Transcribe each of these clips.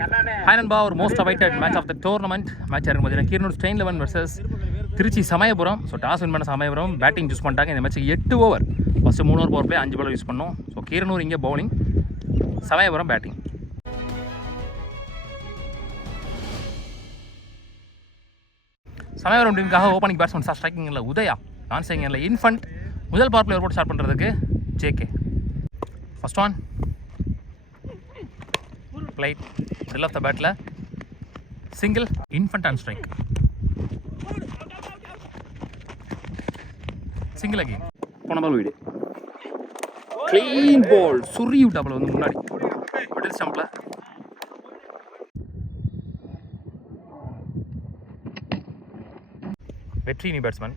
Hi நண்பா, ஒரு most awaited match of the tournament match இருக்கு பார்த்தீங்கன்னா Keeranur Stain 11 versus Tiruchi Samayapuram. So toss win பண்ண சமயபுரம் பேட்டிங் சூஸ் பண்ணிட்டாங்க. இந்த மேட்ச்சுக்கு 8 over, first 3 over power play 5 ball use பண்ணோம். ஸோ கீரனூர் இங்கே பவுலிங், சமயபுரம் பேட்டிங். சமயபுரம் டீமுக்காக ஓப்பனிங் பேட்ஸ்மேன் ஸ்ட்ரைக்கிங்கில் உதயா, நான் சேங்கில் இன்ஃபண்ட். முதல் பவர் பிளே போட்டு ஸ்டார்ட் பண்ணுறதுக்கு JK. First one played middle of the bat la single infant and strike single again pona ball wide clean ball surri vitta ball vandu munadi middle stump la vetrini batsman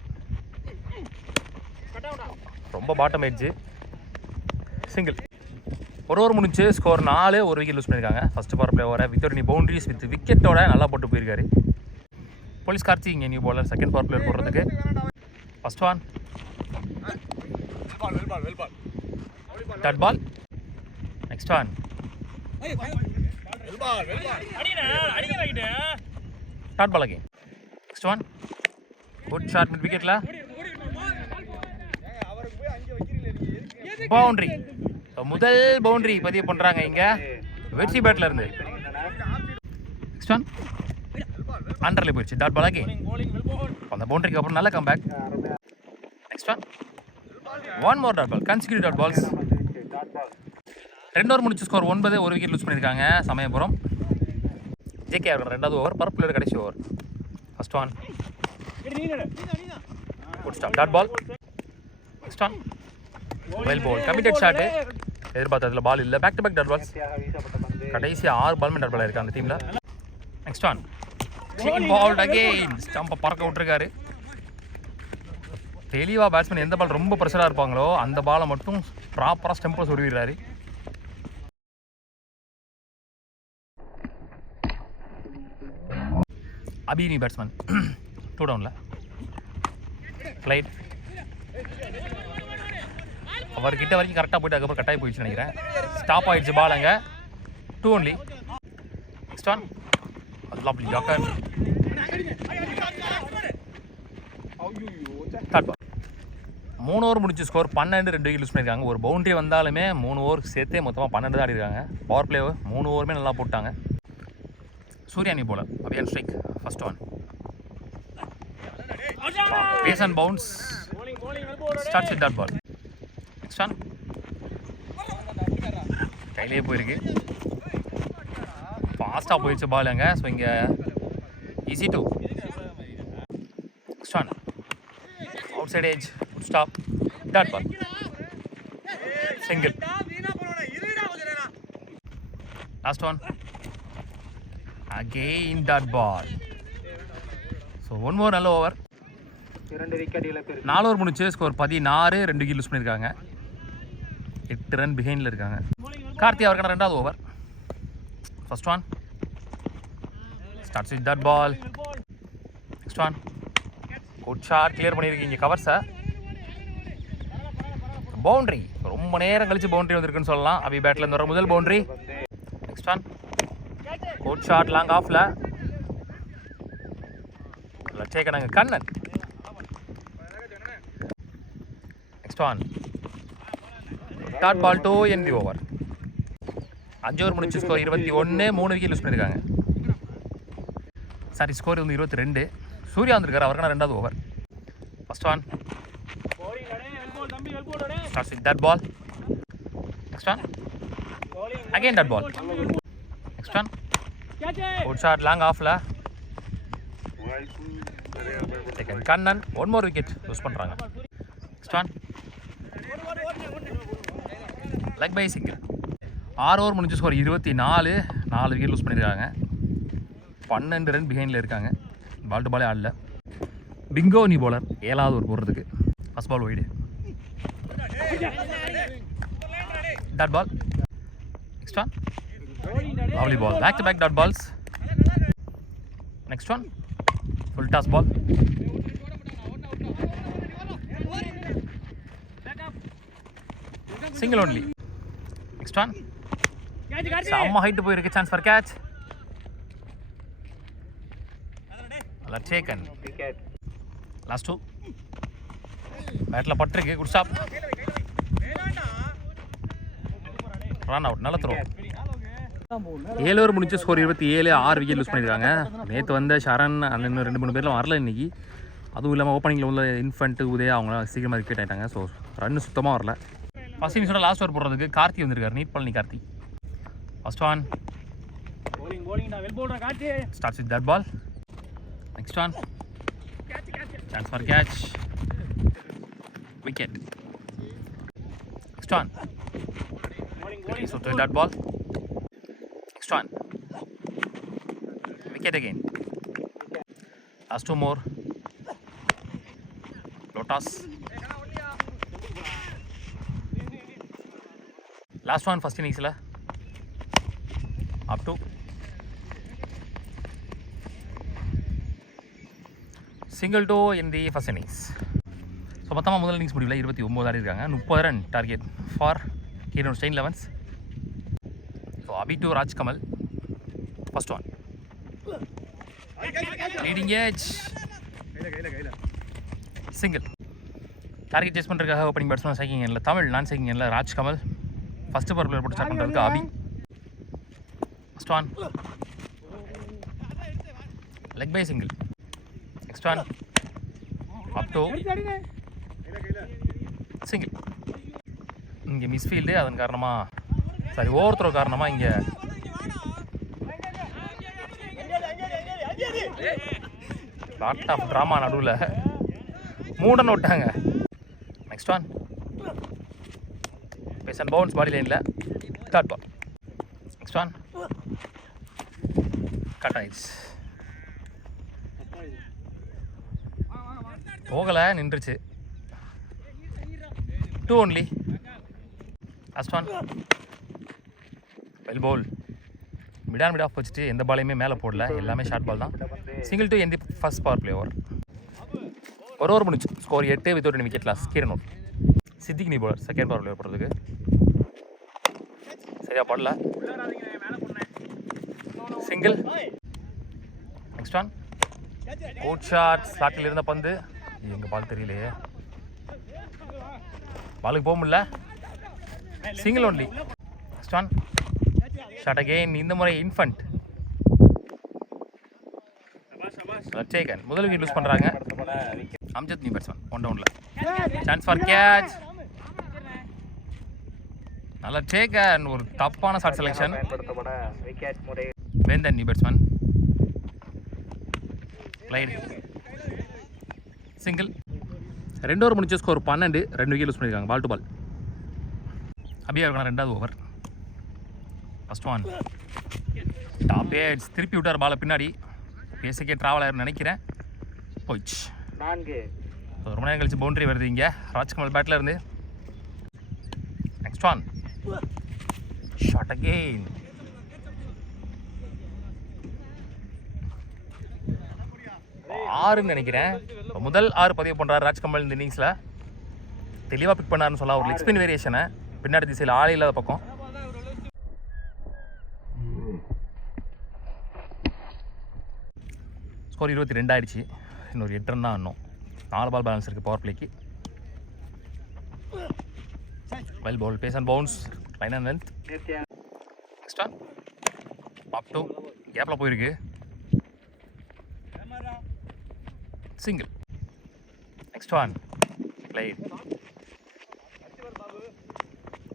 romba bottom edge single. ஒரு over முடிஞ்சு score 4, ஒரு wicket lose பண்ணியிருக்காங்க. First power play ஓவரை with any boundaries with விக்கெட்டோட நல்லா போட்டு போயிருக்காரு. Police Karthi இங்கே new bowler second power play போடுறதுக்கு. First one dot ball. Next one dot ball again. Next one good shot mid விக்கெட்டில் பவுண்டரி. முதல் பவுண்டரி பதிவு பண்ணுறாங்க இங்கே வெற்றி பேட்டில் இருந்து. நெக்ஸ்ட் ஒன் அண்டரில் போயிடுச்சு, டாட் பால் அகைன். அந்த பவுண்டரிக்கு அப்புறம் நல்ல comeback. Next one more dot ball, consecutive dot balls. 2 over முடிச்சு ஸ்கோர் 9, ஒரு விக்கெட் லூஸ் பண்ணியிருக்காங்க சமயபுரம். ஜேகே அவர்கள் 2வது ஓவர், பவர் பிளேயர் கடைசி over. First one good stop dot ball. Next one well ball, committed shot, எதிர்பார்த்ததுல பால் இல்லை. Back to back dot balls, கடைசி 6 பால்மே டாட் பால் இருக்குது அந்த டீமில். Next one clean ball again, ஸ்டம்பை பறக்க விட்டுருக்காரு. தெளிவாக பேட்ஸ்மேன் எந்த பால் ரொம்ப ப்ரெஷராக இருப்பாங்களோ அந்த பாலை மட்டும் ப்ராப்பராக ஸ்டம்பில் சொருவிடுறாரு. அபினி பேட்ஸ்மேன் 2 டவுனில் ஃப்ளைட் அவர் கிட்ட வரைக்கும் கரெக்டாக போய்ட்டு அதுக்கப்புறம் கட்டாயி போயிடுச்சு நினைக்கிறேன். ஸ்டாப் ஆகிடுச்சு பால் அங்கே. 2 only. நெக்ஸ்ட் ஒன் லவ்லி டாக்கர் டாட் பால். 3 ஓவர் முடிச்சு ஸ்கோர் 12, 2 விக்கெட் யூஸ் பண்ணியிருக்காங்க. ஒரு பவுண்டரி வந்தாலுமே 3 ஓவர் சேர்த்தே மொத்தமாக 12 தான் ஆடிருக்காங்க. பவர் பிளே 3 ஓவருமே நல்லா போட்டாங்க. சூர்யானி போலர் அபியான் strike. First one pace and bounce, starts with dot ball. Next one கையிலே போயிருக்கு, ஃபாஸ்ட்டாக போயிடுச்சு பால் அங்கே. ஸோ இங்கே easy two. Next one outside edge, good stop dot ball, single. Last one again dot ball. So 1 more நல்ல over. 4 over முடிச்சு score 16, 2 wicket lose பண்ணியிருக்காங்க. 8 run பிஹைண்டில் இருக்காங்க. கார்த்தி அவருக்கான 2வது over. First one starts with dot ball. Next one good shot, clear பண்ணியிருக்கீங்க கவர்ஸை. Boundary, ரொம்ப நேரம் கழிச்சு பவுண்டரி வந்திருக்குன்னு சொல்லலாம். அபி பேட்டில் இருந்து வர முதல் boundary. Next one good shot long ஆஃப்ல டேக்கனாங்க Kannan. Next one dot ball 2 in the over. 5 over முடிச்சு ஸ்கோர் 21, 3 விக்கெட் யூஸ் பண்ணியிருக்காங்க. சாரி, ஸ்கோர் வந்து 22. சூர்யா வந்திருக்காரு, அவருக்கான 2வது over. First one starts with dot ball. Next one again dot ball. Next one good shot long ஆஃப்ல Kannan. 1 more wicket யூஸ் பண்ணுறாங்க. Next one leg bye single. 6 over முடிஞ்சு ஸ்கோர் 24, 4 விக்கெட் லூஸ் பண்ணியிருக்காங்க. 12 ரன் பிஹைண்டில் இருக்காங்க. பால் டு பாலே ஆடல. பிங்கோ நீ போலர் 7வது ஓவர் போடுறதுக்கு. First ball wide dot ball. Next one lovely ball, back to back dot balls. Next one full toss ball. single only. Next one. செம்ம ஹைட் போயிருக்கு, chance for catch. Taken. Last 2 பேட்டில் பட்டிருக்கு. Good stop. Run out. நல்ல throw. 7 over முடிஞ்சு score 27. 6 wicket lose பண்ணியிருக்காங்க. நேற்று வந்த ஷரண் அந்த இன்னும் 2-3 பேர்லாம் வரல இன்றைக்கி. அதுவும் இல்லாமல் ஓப்பனிங்கில் உள்ள இன்ஃபன்ட்டு உதயா அவங்க சீக்கிரமாக விக்கெட் ஆகிட்டாங்க. ஸோ ரன் சுத்தமாக வரல. ஃபஸ்ட் இன்னிங்ஸோட லாஸ்ட் ஓவர் போடுறதுக்கு கார்த்தி வந்திருக்காரு. நீட் Palani Karthi. First one starts with that ball. Next one chance for catch. Wicket. Next one. So to that ball. Next one. Wicket again. Last 2 more. Lotus. Last one first innings la. Up to. Single toe in the first innings. So மொத்தமாக முதல் innings முடிவில் 29 ஆடி இருக்காங்க. 30 run target for Karur Stein elevens. So Abi to Rajkamal. First one leading edge single. Target chase பண்ணுறதுக்காக opening batsman சைக்கிங் எண்ணில் தமிழ், நான் சைக்கிங் எண்ணில் ராஜ்கமல். ஃபஸ்ட்டு பவர் பிளேயர் போட்டு ஸ்டார்ட் பண்ணுறதுக்கு Abi. First one leg bye single. Next one up to single. இங்கே மிஸ்ஃபீல்டு அதன் காரணமாக ஓவர் த்ரோ காரணமாக இங்கே லாட் ஆஃப் ட்ராமா நடுவில் 3 ரன் விட்டாங்க. Next one pace and bounce body லைனில் third ball. Next one cut ஆயிடுச்சு. போகலை, நின்றுச்சு. 2 only. Last one well bowl. Mid on mid off வச்சுட்டு எந்த பாலையுமே மேலே போடல, எல்லாமே ஷார்ட் பால் தான். சிங்கிள் டு எந்த ஃபர்ஸ்ட் பவர் பிளே ஓவர். ஒரு ஓவர் முடிச்சு score 8 with 2 wicket loss. Keeranur Siddiq நீ பவுலர் செகண்ட் பவர் பிளே போடுறதுக்கு சரியா போடல. Single. Next one good shot. ஸ்லாட்டில் இருந்த பந்து எங்கள் பால் தெரியலையே, பாலுக்கு போக முடியல. Single only. Next one shot again. இந்த முறை இன்ஃபன்ட் டேக்கன். முதல் விக்கெட் லூஸ் பண்ணுறாங்க. அம்ஜத் நியூ பேட்ஸ்மேன் 1 டவுனில். Chance for catch. நல்ல டேக்கன். ஒரு தப்பான shot selection. Vendhan new batsman லைடு. சிங்கிள். 2 ஓவர் முடிச்ச ஸ்கோர் 12. 2 விக்கெட் லூஸ் பண்ணியிருக்காங்க. Ball to ball. அபியா இருக்கணும் 2வது over. First one top edge. திருப்பி விட்டார் பாலை பின்னாடி. பேசிக்கே ட்ராவல் ஆயிருன்னு நினைக்கிறேன். போயிடுச்சு. ரொம்ப நேரம் கழிச்சு பவுண்டரி வருது இங்கே ராஜ்கமல் பேட்டில் இருந்து. Next one shot again. ஆறுன்னு நினைக்கிறேன். முதல் 6 பதிவு பண்ணுறாரு ராஜ்கமல் இந்த இன்னிங்ஸில். தெளிவாக பிக் பண்ணாருன்னு சொல்லலாம். ஒரு லெக் ஸ்பின் வேரியேஷனை பின்னாடி திசையில் ஆள் இல்லாத பக்கம். ஸ்கோர் 22 ஆயிடுச்சு. இன்னொரு 8 ரன் தான் இன்னும். 4 பால் பேலன்ஸ் இருக்குது பவர் பிளேக்கு. Well bowl. Pace and bounce line and length. Next one up to கேப்பில் போயிருக்கு. Single. Next one played.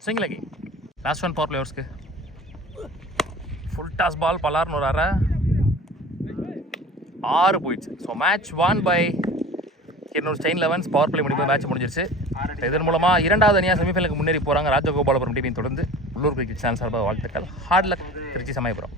Single again. Last one power பிளேயர்ஸ்க்கு ஃபுல் டாஸ் பால் பலார்னு ஒரு 6 போயிடுச்சு. So match 1 by Karur Stein elevens. Power play முடிவு match முடிஞ்சிருச்சு. இதன் மூலமாக 2வது அணியாக செமிஃபைனலுக்கு முன்னேறி போகிறாங்க. ராஜகோபாலபுரம் டீமையும் தொடர்ந்து உள்ளூர் கிரிக்கெட் சேனல் சார்பாக வாழ்த்துக்கள். Hard luck Tiruchi Samayapuram.